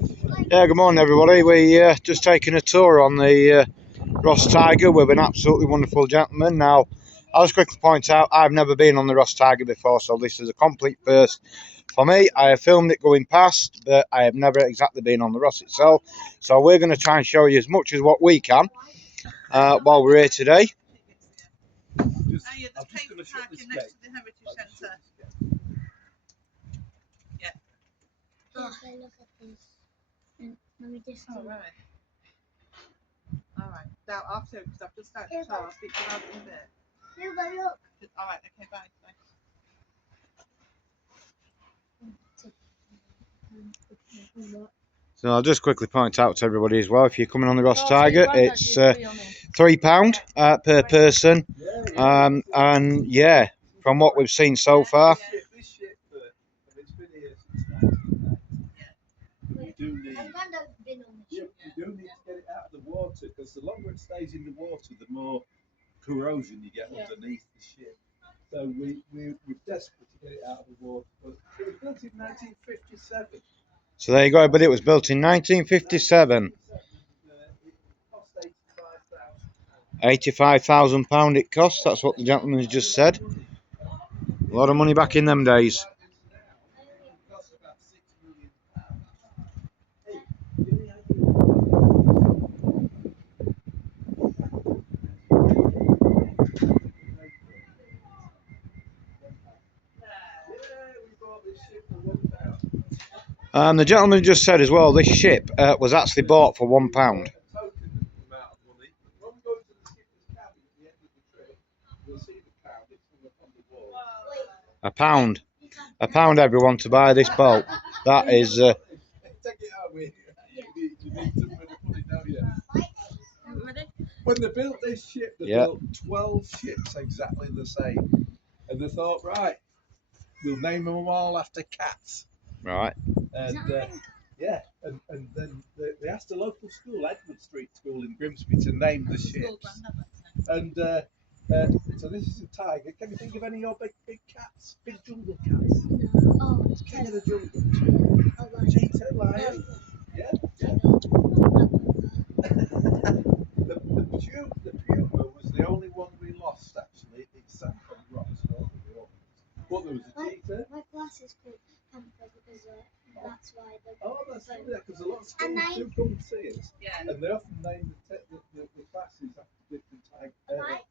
Yeah, good morning everybody. We just taking a tour on the Ross Tiger with an absolutely wonderful gentleman. Now, I'll just quickly point out I've never been on the Ross Tiger before, so this is a complete first for me. I have filmed it going past, but I have never exactly been on the Ross itself. So we're going to try and show you as much as what we can while we're here today. I'm just going to shut this next to the Heritage Centre. Yeah. Okay, look at this. And let me just. All right. All right. Now after, because I've just started to tell, I'll speak to you in a bit. Look. All right. Okay. Bye. So I'll just quickly point out to everybody as well, if you're coming on the Ross Tiger, it's £3 per person. And yeah, from what we've seen so far. This ship, it's been here since 1999. You do need to get it out of the water, because the longer it stays in the water, the more corrosion you get underneath the ship. So we're desperate to get it out of the water. But it was built in 1957. So there you go, but it was built in 1957. It cost £85,000 it cost, that's what the gentleman has just said. A lot of money back in them days. The gentleman just said as well, this ship was actually bought for £1. A pound everyone to buy this boat. That is when they built this ship, they built 12 ships exactly the same, and they thought, right, we'll name them all after cats. right. And and then they asked a local school, Edward Street School in Grimsby, to name the ships. And so this is a tiger. Can you think of any of your big cats, big jungle cats? Oh, It's king of the jungle. Cheetah, lion. Yeah. The puma was the only one we lost, actually. It sat on rocks. But there was a cheetah. My class is called Panther because that's why. That's because a lot of schools do come and see us, and they often name the classes after different types. Mine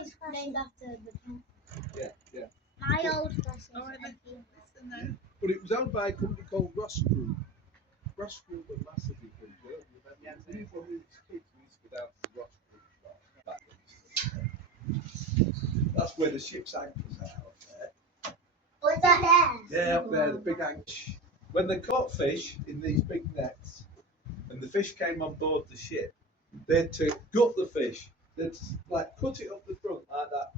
is named after the Panther. Yeah. My old class is But it was owned by a company called Ross Group. Ross Group were massively big. When we were kids, we used to go down to the Ross Group. That's where the ship's anchors are up there. What's that there? Yeah, up there, the big anchor. When they caught fish in these big nets, and the fish came on board the ship, they'd to gut the fish. They'd like cut it up the front like that,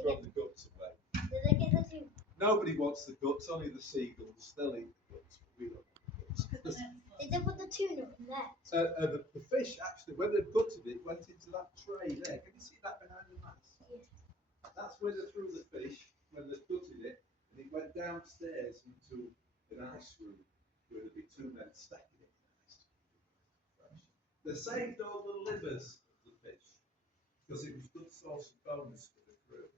throw the guts away. Do they get the two? Nobody wants the guts, only the seagulls. They'll eat the guts, but we don't want the guts. Did they put the tuna in there? The fish, actually, when they gutted it, went into that tray there. Can you see that behind the mast? Yeah. That's where they threw the fish, when they gutted it, and it went downstairs into an ice room where there'd be two men stacking it. They saved all the livers of the fish because it was good source of bonus for the crew.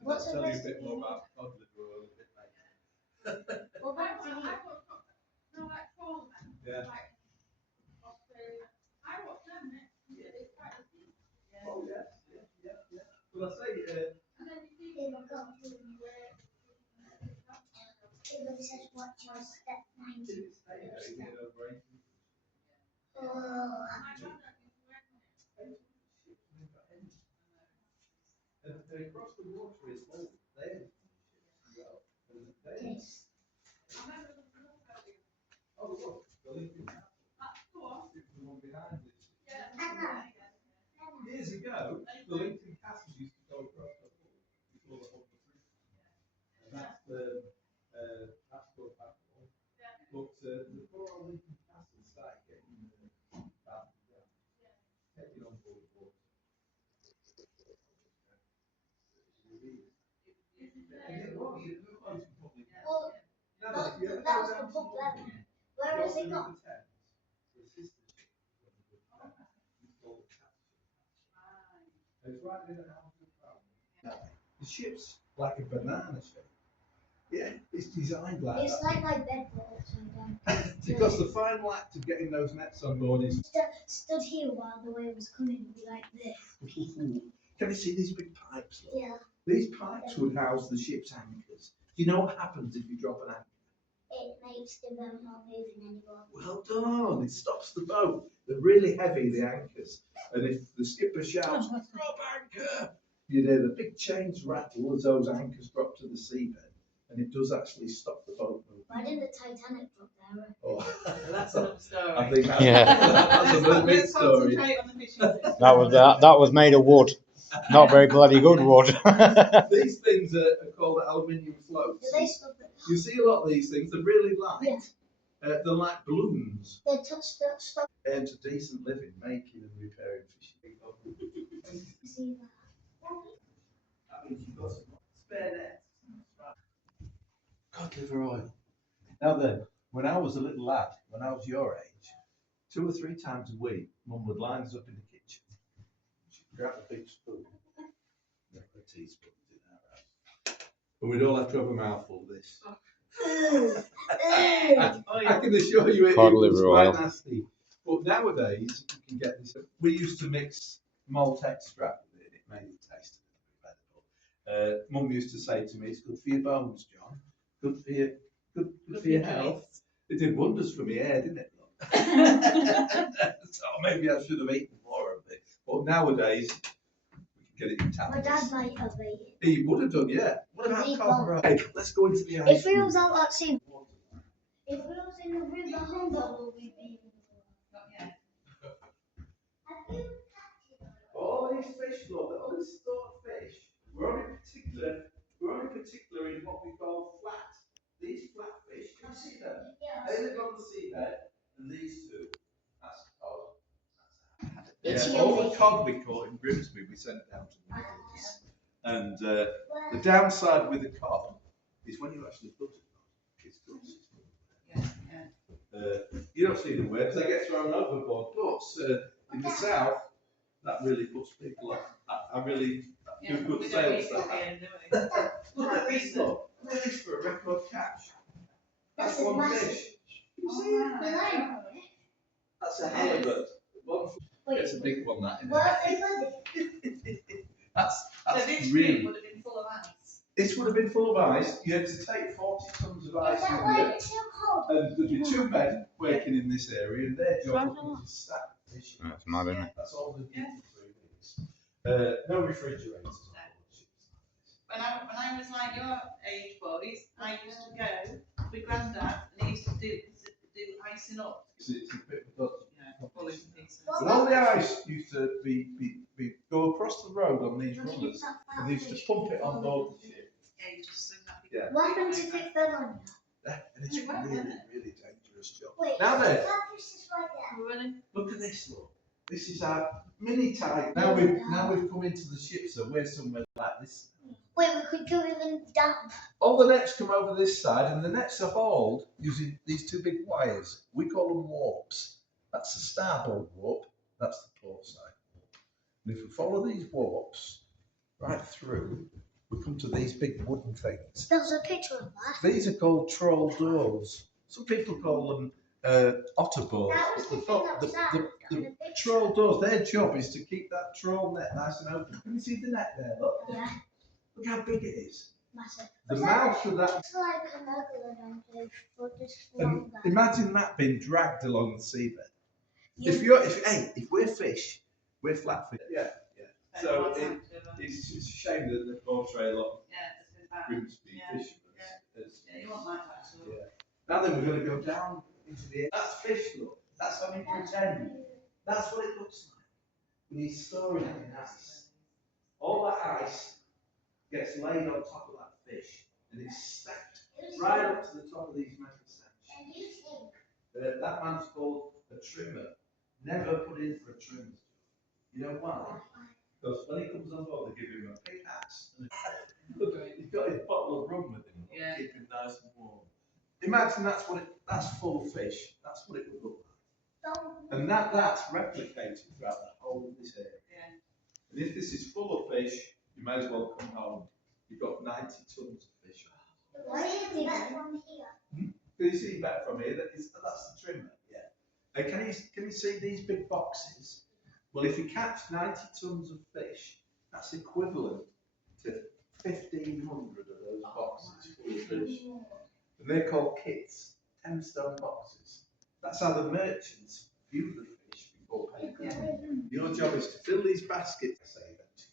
What's I'll the tell you a rest bit of more you? about cod liver oil a bit later. What about the meat? Yeah. Oh yes, yeah. But I say, It says watch your step 90. Oh. And across the water is all there. Yes. Oh look, the Lincoln Castle. The one behind it. Years ago, the Lincoln Castle used to go across the pool before the whole thing. And that's called Castle. But before our Lincoln Castle started getting taken on board water. And it was, it looked like public. Well, that was the pub level. Where has it got? The ship's like a banana shape. Yeah, it's designed like It's that. like my bed upside down. Because the final act of getting those nets on board is. Stood here while the wave was coming and be like this. Can you see these big pipes? Look? Yeah. These pipes would house the ship's anchors. Do you know what happens if you drop an anchor? It makes the boat not moving anymore. Well done. It stops the boat. They're really heavy, the anchors. And if the skipper shouts, drop anchor, you hear the big chains rattle as those anchors drop to the seabed. And it does actually stop the boat moving. Why didn't the Titanic drop there? Oh. That's another story. I think that's, Yeah. that's another big Let's story. concentrate on the fishing. That was made of wood, not very bloody good wood. These things are called aluminium floats. Do they stop it? You see a lot of these things, they're really light. Yeah. They're like balloons. They touch the stop. Earn a decent living making and repairing fishing. See that? That means you've got some spare nets. Cod liver oil. Now then, when I was a little lad, when I was your age, 2 or 3 times a week, Mum would line us up in the kitchen. She'd grab a big spoon, a teaspoon, and we'd all have to have a mouthful of this. I can assure you it Cod was liver quite oil. nasty. But nowadays, you can get this. We used to mix malt extract with it, it made it taste a little better. Mum used to say to me, it's good for your bones, John. Good for your, good for your health. It did wonders for my hair, didn't it? So maybe I should have eaten more of it. But nowadays, we can get it in My tablets. dad might have eaten. He would have done, yeah. What Does about he cod? Hey, let's go into the ice If we room. was out at sea, if we was in the river Humber, will we be? Not yet. All these fish, look, all this sort of fish, we're only particular in what we call flat. These flat fish, can you see them? They live on the seabed, and these two, that's cod. It's Yeah, all yummy. the cod we caught in Grimsby, we sent down to the Midlands. And the downside with the cod is when you actually put it on, it's good. Yeah, yeah. You don't see the waves, they get thrown overboard, but in the south, that really puts people off. I really Yeah, do good we don't sales eat for it that. here, do we? Look at this, look. Look at this for a record catch. That's That's one massive. fish. You Oh, see it? wow. Banana. That's a halibut. One fish. Wait, It's a big one, that, isn't what are they called? it? That's So this really. trip would have been full of ice. This would have been full of ice. You had to take 40 tons of ice Is that in why there. it's so cold? And there'd be 2 men working in this area, and their job was to stack fish. That's mad, isn't it? That's all they did for 3 weeks. No refrigerators. When I was like your age, boys, I used to go with Grandad and he used to do icing up. It's a bit of a Pulling pieces. But all the ice used to be go across the road on these runners, and they used to pump it on board the ship. Yeah, you just sing that. Yeah. What happens if it fell on you? And it's a really dangerous job. Wait, Now then, catfish is right there. Really? look at this, look. This is our mini type. Now we've come into the ship, so we're somewhere like this. Wait, we could go even down. All the nets come over this side, and the nets are hauled using these 2 big wires. We call them warps. That's the starboard warp, that's the port side warp. And if we follow these warps right through, we come to these big wooden things. There's a picture of that. These are called troll doors. Some people call them otter boards. That was the thing that was out. The troll doors, their job is to keep that troll net nice and open. Can you see the net there? Look. Yeah, Look how big it is. massive. The mouth of that. It's like a megalodon, but just And longer. imagine that being dragged along the seabed. You- If we're fish, we're flat fish. Yeah. So it's a shame that the portray a lot of Grimsby fishermen. Yeah, you won't like that. So. Yeah. Now then, we're going to go down into the air. That's fish, look. That's how we pretend. That's what it looks like. We need storing it in ice. All that ice gets laid on top of that fish, and it's stacked right up to the top of these metal stacks. And you think, That man's called a trimmer. Never put in for a trimmer. You know why? Because when he comes on board, they give him a pickaxe. Look, he's got his bottle of rum with him. Yeah. Keep him nice and warm. Imagine that's full fish. That's That's what it would look like. And that's replicated throughout the whole of this area. Yeah. And if this is full of fish, you may as well come home. You've got 90 tons of fish. Why is it better from here? Can you see better from here? That's the trimmer, yeah. And can you see these big boxes? Well, if you catch 90 tons of fish, that's equivalent to 1,500 of those boxes full of fish. And they're called kits, 10-stone boxes. That's how the merchants view the fish before paying. Your job is to fill these baskets, say empty,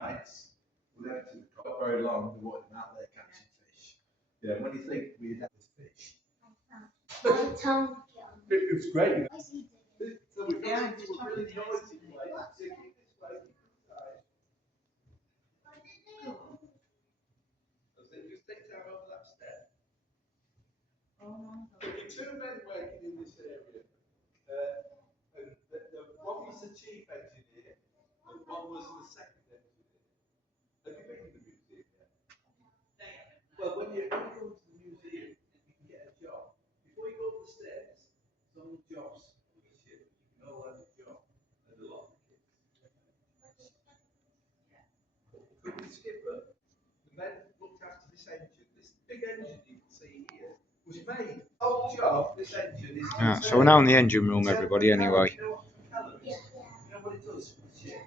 nights. We'll empty the not very long, we want them out there catching fish. Yeah, when you think we'd have fish. It was great. So we got into a really noisy place. So keep this way, keep this side. As they just take down over that step. There'll be two men working in this area. And one was the chief engineer, and one was the second engineer. Have you been to the museum yet? Well, when you go to the museum, you can get a job. Before you go up the stairs, some of the jobs on the ship, you can all have a job. And a lot of kids. Could the skipper, the men looked after this engine. This big engine you can see here was made. Whole job, this engine is. Yeah, so we're now in the engine room, everybody, anyway. You know what it does for the ship?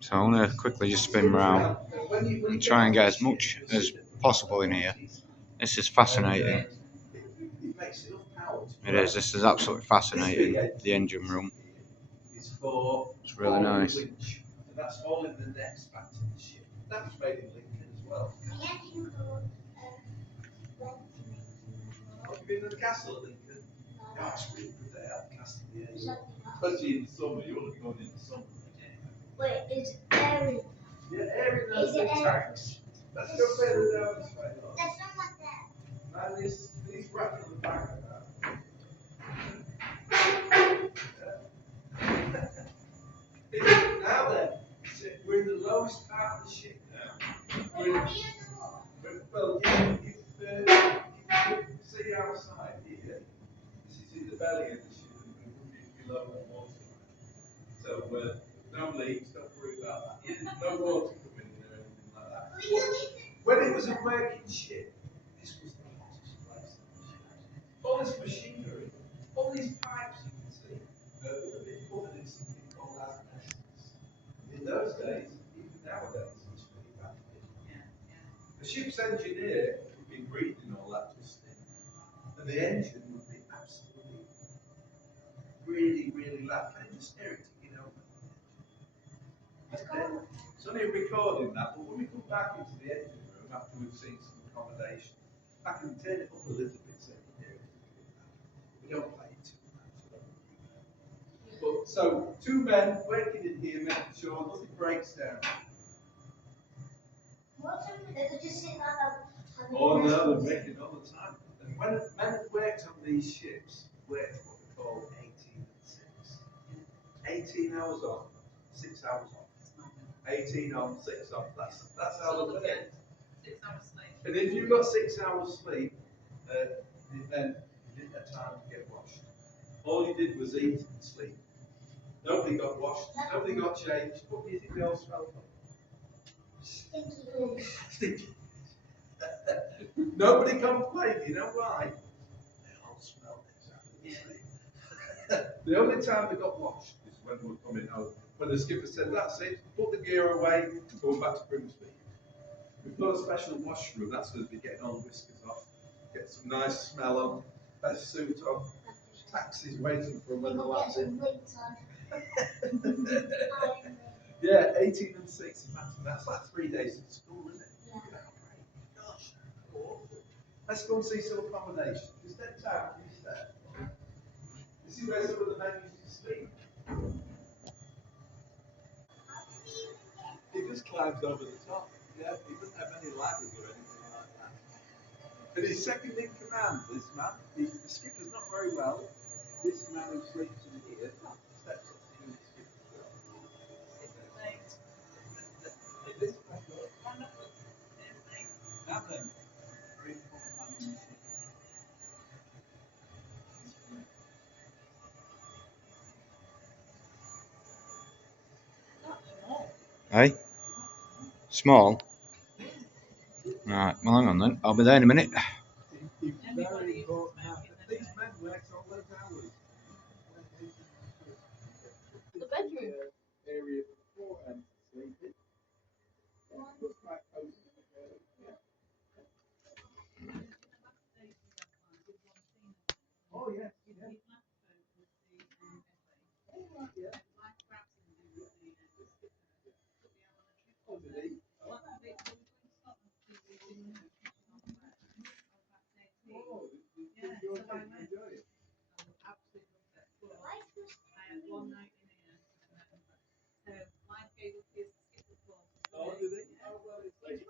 So I'm going to quickly just spin round and try and get as much as possible in here. This is fascinating. It is, this is absolutely fascinating, the engine room. It's really nice. That's all in the next back to the ship. That was made in Lincoln as well. Have you been to the castle at Lincoln? No, it's really good to have the castle here. Especially in the summer, you want to go in the summer. Wait, is airy? Yeah, airy those big tanks. Let's go further down this way. That's not like that. And these wrapped on the back of that. Now then, we're in the lowest part of the ship now. Well, if you see outside here, this is in the belly of the ship and we're below the water. So no leaks, don't worry about that. No water coming in or anything like that. When it was a working ship, this was the hottest place. All this machinery, all these pipes you can see, would have been covered in something called asbestos. In those days, even nowadays, it's really bad. The ship's engineer would be breathing all that dust in, and the engine would be absolutely, really, really loud. Can you just hear it ticking over? It's only recording that, but when we come back into the engine room after we've seen some accommodation, I can turn it up a little bit so you can hear it. We don't play it too much. But so, two men working in here making sure nothing breaks down. What's in there? They're just sitting on a. Oh no, they're making all the time. And when men worked on these ships, worked what we call 18 and 6. 18 hours on, 6 hours off. 18 on, 6 off. That's how they work. 6 hours sleep. And if you've got 6 hours sleep, then you didn't have time to get washed. All you did was eat and sleep. Nobody got washed, nobody got changed. What do you think they all smelled like? Stinky. Nobody complained. You know why? They all smelled exactly the same. The only time they got washed is when we were coming home. When the skipper said, "That's it, put the gear away, going back to Grimsby." We've got a special washroom. That's going to be getting all the whiskers off, get some nice smell on, best suit on. Taxis waiting for them when the lads in. Yeah, 18 and 6. That's like 3 days at school, isn't it? Yeah. Gosh, awful. Let's go and see some accommodation. Just step down, please step. This is where some of the men used to sleep. He just climbs over the top. Yeah, he doesn't have any ladders or anything like that. And he's second in command, this man. The skipper's not very well. This man who sleeps in here steps up to the skipper's well. Hey, this man goes, now then, very important man in the ship. Hey? Small? Right, well, hang on then. I'll be there in a minute. It's very important now. These men work all those hours. The bedroom. Area before and sleeping. Looks like cozy. Oh yeah. Oh, did he? Oh, did your kids enjoy it? Oh, did they? Oh, well, it's like.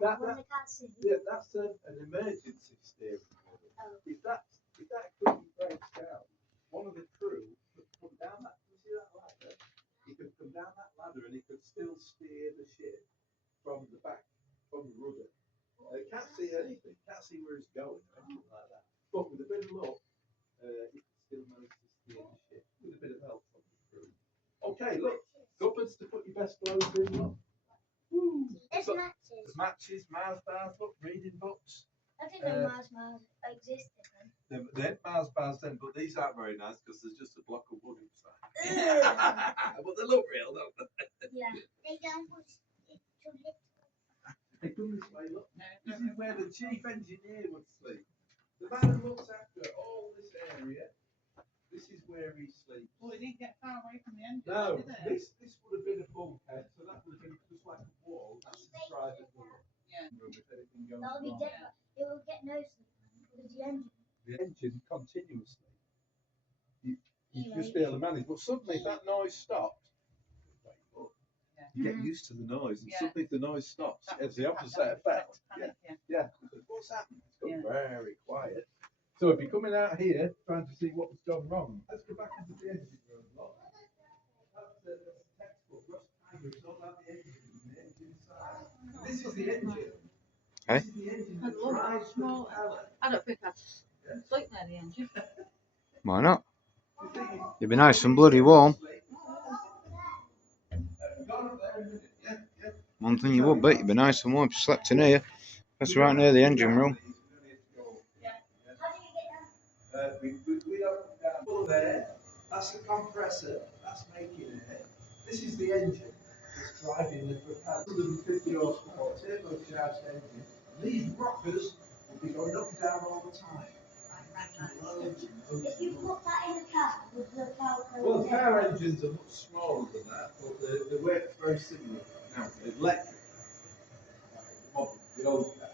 That, When that, they can't see. yeah, that's an emergency steering wheel. If that equipment breaks down, one of the crew could come down that. You see that ladder? He could come down that ladder and he could still steer the ship from the back, from the rudder. Can't see anything, can't see where it's going or anything like that. But with a bit of luck, he could still manage to steer the ship with a bit of help from the crew. Okay, look, gubbins to put your best clothes in. Look. Woo. There's Look, matches. there's matches, Mars bars, look, reading books. I didn't know Mars existed then. They're Mars bars then, but these aren't very nice because there's just a block of wood inside. But they look real, don't they? Yeah. They don't put it too little. They come this way, look. This is where the chief engineer would sleep. The man who looks after all this area, this is where he sleeps. Well, we didn't get far away from the engine, No, did it? this would have been a bulkhead, so that would have been just like a wall. That's his private room. Yeah. If anything goes That'll be wrong. different. It will get no sleep because the engine. The engine continuously. You just be able to manage, but suddenly if that noise stops, you get used to the noise, and Yeah. suddenly if the noise stops, That it has would- the opposite that effect. would panic, yeah. Yeah. What's happened? It's gone Yeah. very quiet. So if you're coming out here trying to see what was gone wrong, let's go back into the engine room. Look. That's the textbook. Rust Tiger. It's all about the engine and the engine side. This is the engine. Hey? This is the engine I that love drives it. the Small. propeller. I don't think I'd sleep near the engine. Why not? You think you- You'd be nice and bloody warm. One thing you would be, you'd be nice and warm if you slept in here. That's right near the engine room. How do you get down? We don't down there. That's the compressor. That's making it. This is the engine that's driving the propeller. 150 horsepower turbocharged engine. These rockers will be going up and down all the time. Loads and loads If you and loads. put that in a car, would the car go Well, down? car engines are much smaller than that, but they work very similar. Now, electric cars, the old cars.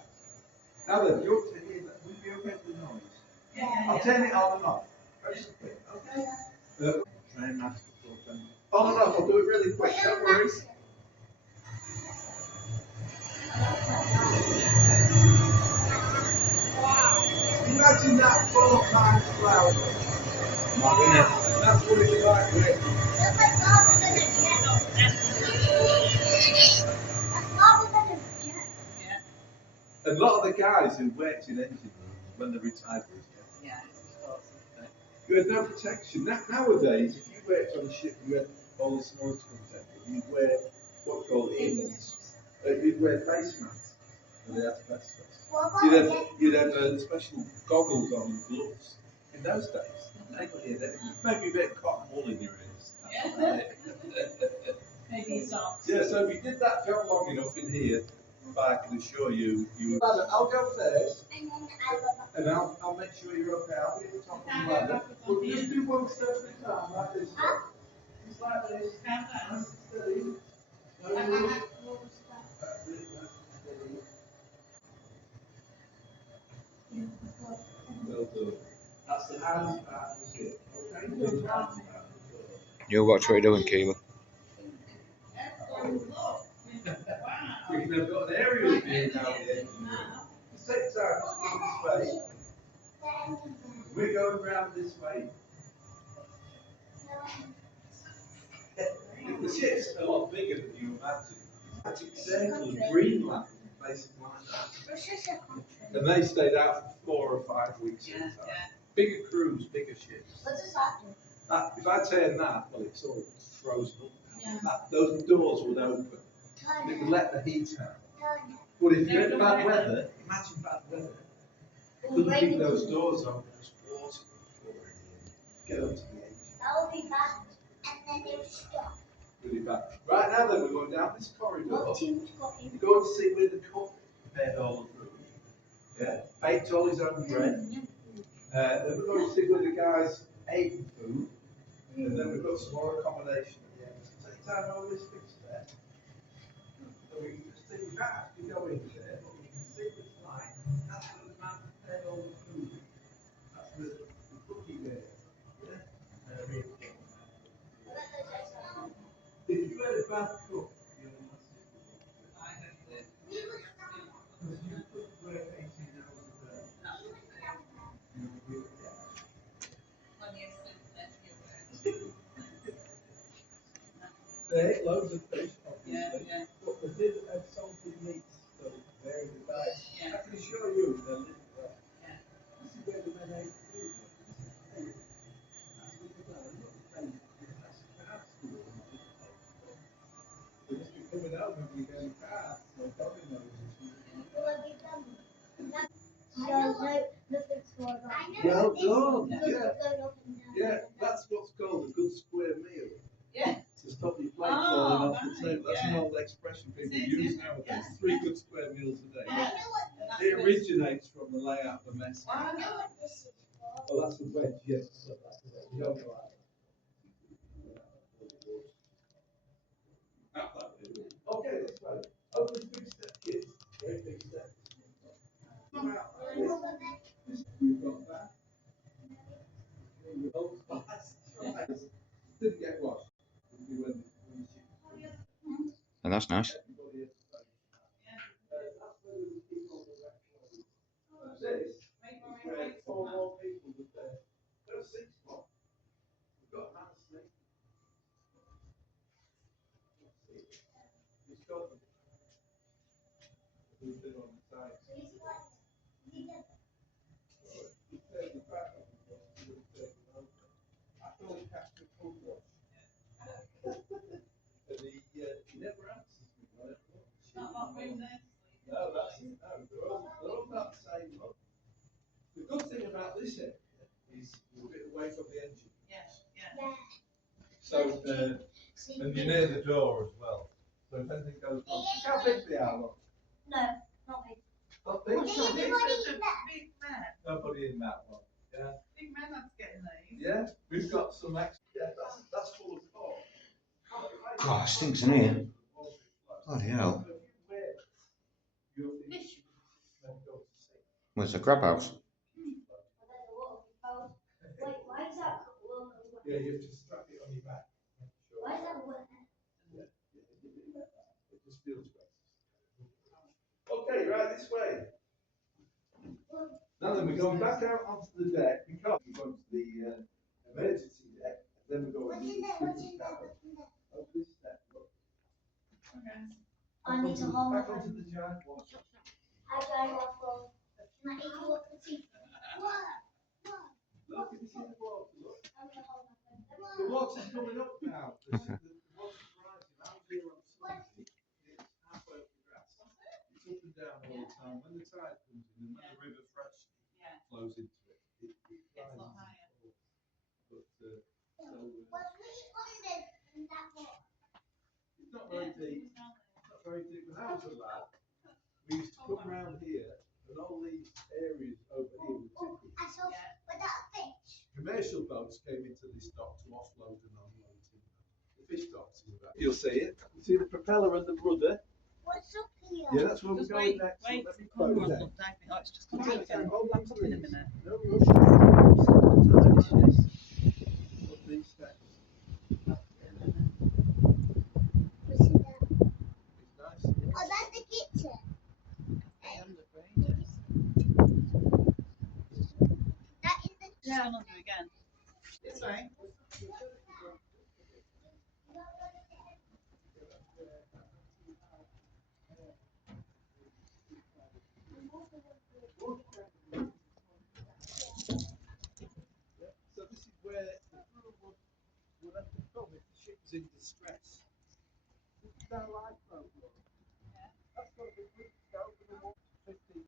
Now then, you ought to hear that. Will you be okay with the noise? I'll turn it on and off. Very simply, okay? Train master. On and off, I'll do it really quick, don't worry. Imagine that 4 times louder. Mad, innit? And that's what it's like, Rick. That's like louder than a jet. That's louder than a jet. A lot of the guys who worked in engine rooms when they retired were Yeah. you had no protection. Nowadays, if you worked on a ship, you had all this noise content. You'd wear what we call ears. You'd wear face masks, and they had asbestos. What about a jet? You'd have special goggles on and gloves. In those days, maybe a bit of cotton wool in your ears. That's about it. Maybe socks. Yeah, so if you did that job long enough in here, I can assure you, I'll go first, And then I will. and I'll make sure you're okay. I'll be at the top of the ladder. But just do one step at a time, like this. Just like this. Nice and steady. No rush. That's it, nice and steady. Well done. That's the hands part of the ship. Okay? The hands part of the door. You watch what you're doing, Keela. We can have got an aerial view now in the engine room. Just take time, just go this way. We're going round this way. The ship's a lot bigger than you imagine. Arctic Circle and Greenland, basically like that. It's just a country. And they stayed out for 4 or 5 weeks at Yeah, a time. yeah. Bigger crews, bigger ships. What does that do? That, if I turn that, well, it's all frozen up now. Yeah. Those doors would open and it would let the heat out. But if you had bad weather, imagine bad weather. Couldn't keep those doors open, there's water pouring in. Get onto the engine. I'll be back, and then they'll stop. Really bad. Right now then, we're going down this corridor. Not too much coffee. You're going to see where the cook prepared all the food. Yeah, baked all his own bread. Then we're going to see where the guys ate the food. And then we've got some more accommodation at the end. So take time all this fixed there. So we can just see that we go in there, but we can see what it's like. That's where the man prepared all the food. That's the cooking there. Yeah? If you had a bad cook, you're not because you could work 18 hours a day. They ate loads of fish, obviously, but they did have salted meats, so very bad. I can assure you, they're living well. This is where the men ate food. That's what they are. Look, that's card school. They must be coming out with you going cards, or dominoes or something. Well done. Yeah, that's what's called a good square meal. Yeah. To stop your plate falling off the table. That's an old expression people use nowadays. 3 good square meals a day. It originates from the layout of the mess. I know what this is for. Oh, that's a wedge, yes. You don't know that. Okay, this way. Open this big step, kids. Very big step. We've got that. Didn't get washed. And that's nice. He never answers me. No, that's it. No, they're all about the same look. The good thing about this area is you're a bit away from the engine. So, and you're near the door as well. So if anything goes wrong, how big's the hour? No, not big. Not big. Everybody in there. Big man. Nobody in that one. Yeah. Big man that's getting these. Yeah. We've got some extra. Yeah, that's full of cork. God, it stinks in here. Bloody hell. Where's the crab house? Wait, why is that? Yeah, you have to strap it on your back. Why is that wet? Yeah. It just feels wet. Okay, right this way. Now then, we're going back out onto the deck because we're going to the emergency deck, and then we're going to the cabin. Over this step, look. I need to hold Back my onto the giant water. I got off of. Can I eat you up the teeth? What? Look, can you see the water? Look. I'm gonna hold my phone. The water's coming up now. The water's rising. I was here on Sunday. It's halfway up the grass. It's up and down all the time. When the tide comes in and when the river freshly flows into it, it rises and falls. But Was we under in that water? it's not very deep. It's not very deep. When I was a lad, we used to come around here and all these areas over here were tippy. I saw without a fish. Commercial boats came into this dock to offload and unload timber. The fish docks is about. You'll see it. You see the propeller and the rudder. What's up here? Yeah, that's where we're Just going wait, next. wait, Let me come on, close that. look, diving. Oh, it's just come through again. Hold on to In a these. minute. No rush. Sometimes up these steps. What's in there? It's nice. Oh, that's the kitchen. That is the Just gone under again. This way. So this is where the crew would ships in distress. This is our lifeboat, look. That's got to be reached over the water 15,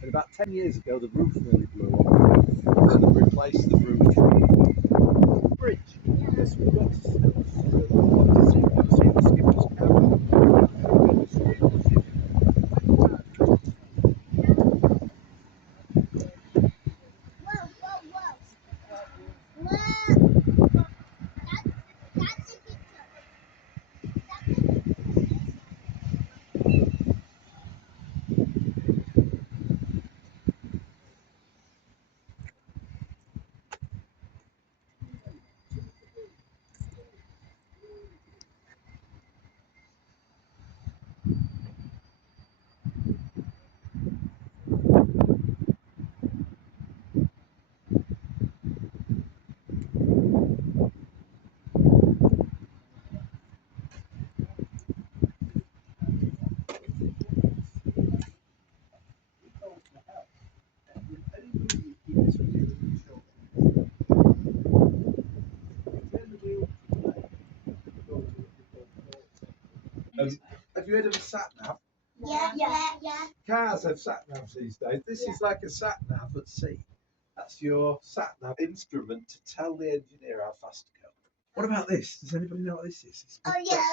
And about 10 years ago, the roof nearly blew off. And they replaced the roof. Bridge. Yes, we've got to see the skipper's cabin. Have you heard of a sat nav? Yeah. Cars have sat navs these days. This is like a sat nav at sea. That's your sat nav instrument to tell the engineer how fast to go. What about this? Does anybody know what this is? It's a big box.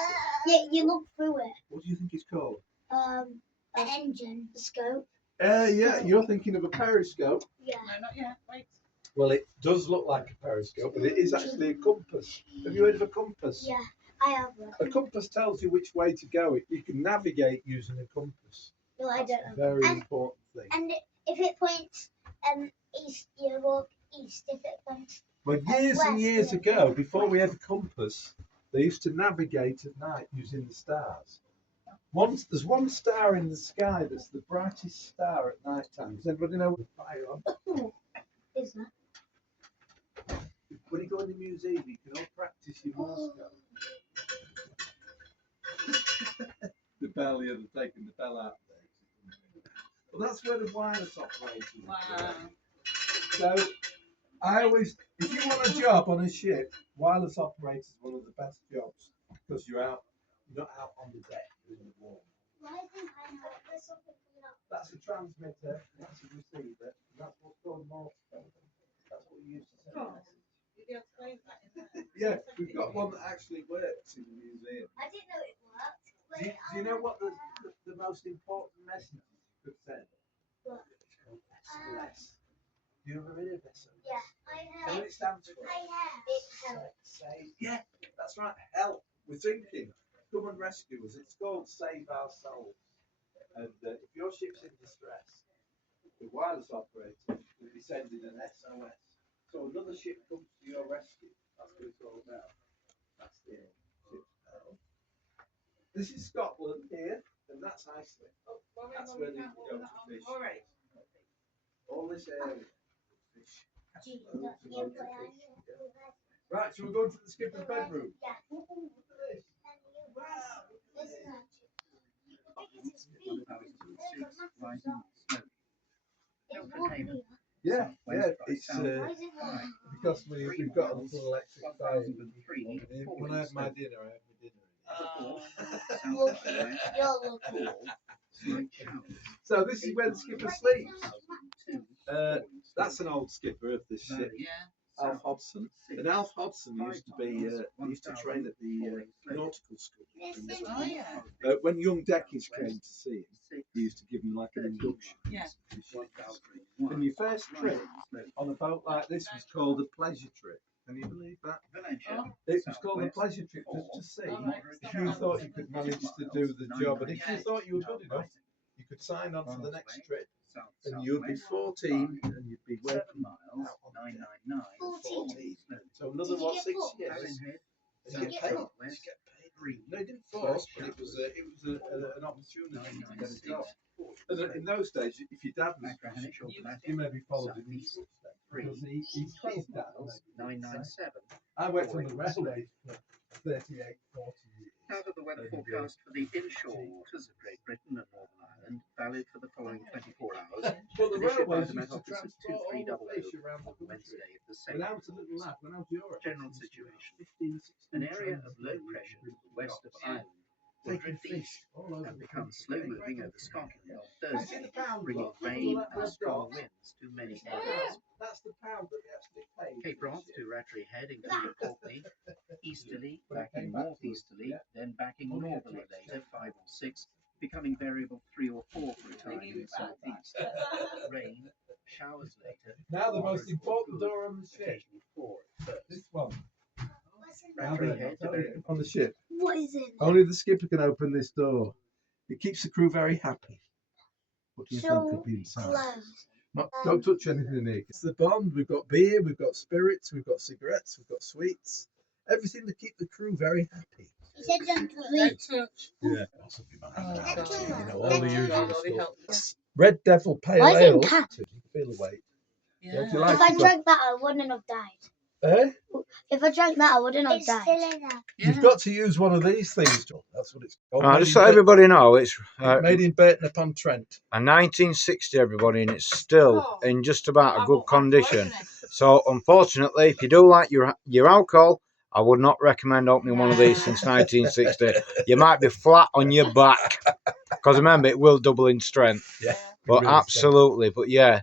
Yeah, you look through it. What do you think it's called? The engine, the scope. Yeah, you're thinking of a periscope. Yeah. No, not yet. Wait. Well, it does look like a periscope, but it is actually a compass. Have you heard of a compass? Yeah, I have one. A compass tells you which way to go. You can navigate using a compass. No, I That's don't a know. very important thing. And if it points east, you walk east. If it points But years and west, years yeah. ago, before we had a compass, they used to navigate at night using the stars. There's one star in the sky that's the brightest star at night time. Does anybody know what the fire on? Is that? When you go in the museum, you can all practice your Morse code. The bell, you're taking the bell out there. Well, that's where the wireless operators Wow. So I always, if you want a job on a ship, wireless operator is one of the best jobs because you're not out on the deck, you're in the water. Why isn't I know? There's something coming up. That's a transmitter, that's a receiver, and that's what's called Morse code. That's what you use to send a message. You'll be able to play with that in there. Yeah, we've got one that actually works in the museum. I didn't know it worked. Do you know what the most important message you could send? What? It's called SOS. Do you ever heard of SOS? Yeah, I Know have. what it stands for? I have. It helps. Yeah, that's right. Help. We're thinking. Come and rescue us. It's called Save Our Souls. And if your ship's in distress, the wireless operator will be sending an SOS. So another ship comes to your rescue. That's what it's all about. That's the ship's power. This is Scotland here, and that's Iceland. That's where they can go to fish. All right. All this area. Fish. Gee, Loads and yeah, loads but of I fish. know. Right, so we're going to the skipper's bedroom. Yeah. Look at this. Wow. This is actually. Because it's big. It's wobbly. Yeah, it's Why is it wobbly? because we've got a little electric fire. When I have my dinner, I have my dinner. Lucky. You're lucky. So this is where the skipper sleeps. That's an old skipper of this ship, Yeah. Alf Hobson. And Alf Hobson used to be, he used to train at the nautical school. Oh, yeah. When young Deckies came to see him, he used to give them like an induction. Yeah. And your first trip on a boat like this was called a pleasure trip. Can you believe that? Oh. It was called a pleasure trip just to see if you thought you could manage to do the job. And if you thought you were good enough, you could sign on for the next trip. And you'd be 14 and you'd be working out on the 14. So another, what, 6 years? And you get paid. No, it didn't force, but it was an opportunity to get a job. And in those days, if your dad was you maybe followed in his footsteps. Because he his dad. 997. I worked on the railway for 38, 40 years. Now to the weather forecast for the inshore waters of Great Britain and Northern Ireland, valid for the following 24 hours. But the Issued by railways the Met used to Office at transport all the 2300 fish around the on country. Wednesday of the When I 2nd. was a little lad, when I was your age, General I used to do situation. 15, 16 An area trains of a low day pressure with to the west of docks. Ireland will Taking drift east fish all over and the become country. slow moving over Scotland on Is it Thursday, the pound bringing drop? rain That and red strong dot? winds to many areas. That's the pound that they actually paid. Cape for the Wrath ship. to Rattray Head, including Orkney, easterly, When it backing came back to us, northeasterly, yeah. then backing Only a northerly text later, check. 5 or 6, becoming variable 3 or 4 for a time in the southeast. Rain, showers later. Now the most moderate or important good, door on the ship. occasionally 4 at first. This one. Rattray Head to very On the ship. What is it? Only the skipper can open this door. It keeps the crew very happy. What do you think So could be inside? close. Don't touch anything in here. It's the bond. We've got beer, we've got spirits, we've got cigarettes, we've got sweets. Everything to keep the crew very happy. You said don't Don't touch. touch. Yeah, possibly behind Oh, that. God. You know, all Don't the touch. usual Really helpful. stuff. Red Devil Pale Why is it Ale. cat? You can feel the weight. Yeah. Don't you like If I it? drank that, I wouldn't have died. Eh? If I drank that, I wouldn't have died. You've got to use one of these things, John. That's what it's called. Just to let everybody know, it's Made in Burton upon Trent. a 1960, everybody, and it's still in just about a good condition. So, unfortunately, if you do like your alcohol, I would not recommend opening one of these since 1960. You might be flat on your back, because remember, it will double in strength. Yeah. But Really absolutely, but yeah,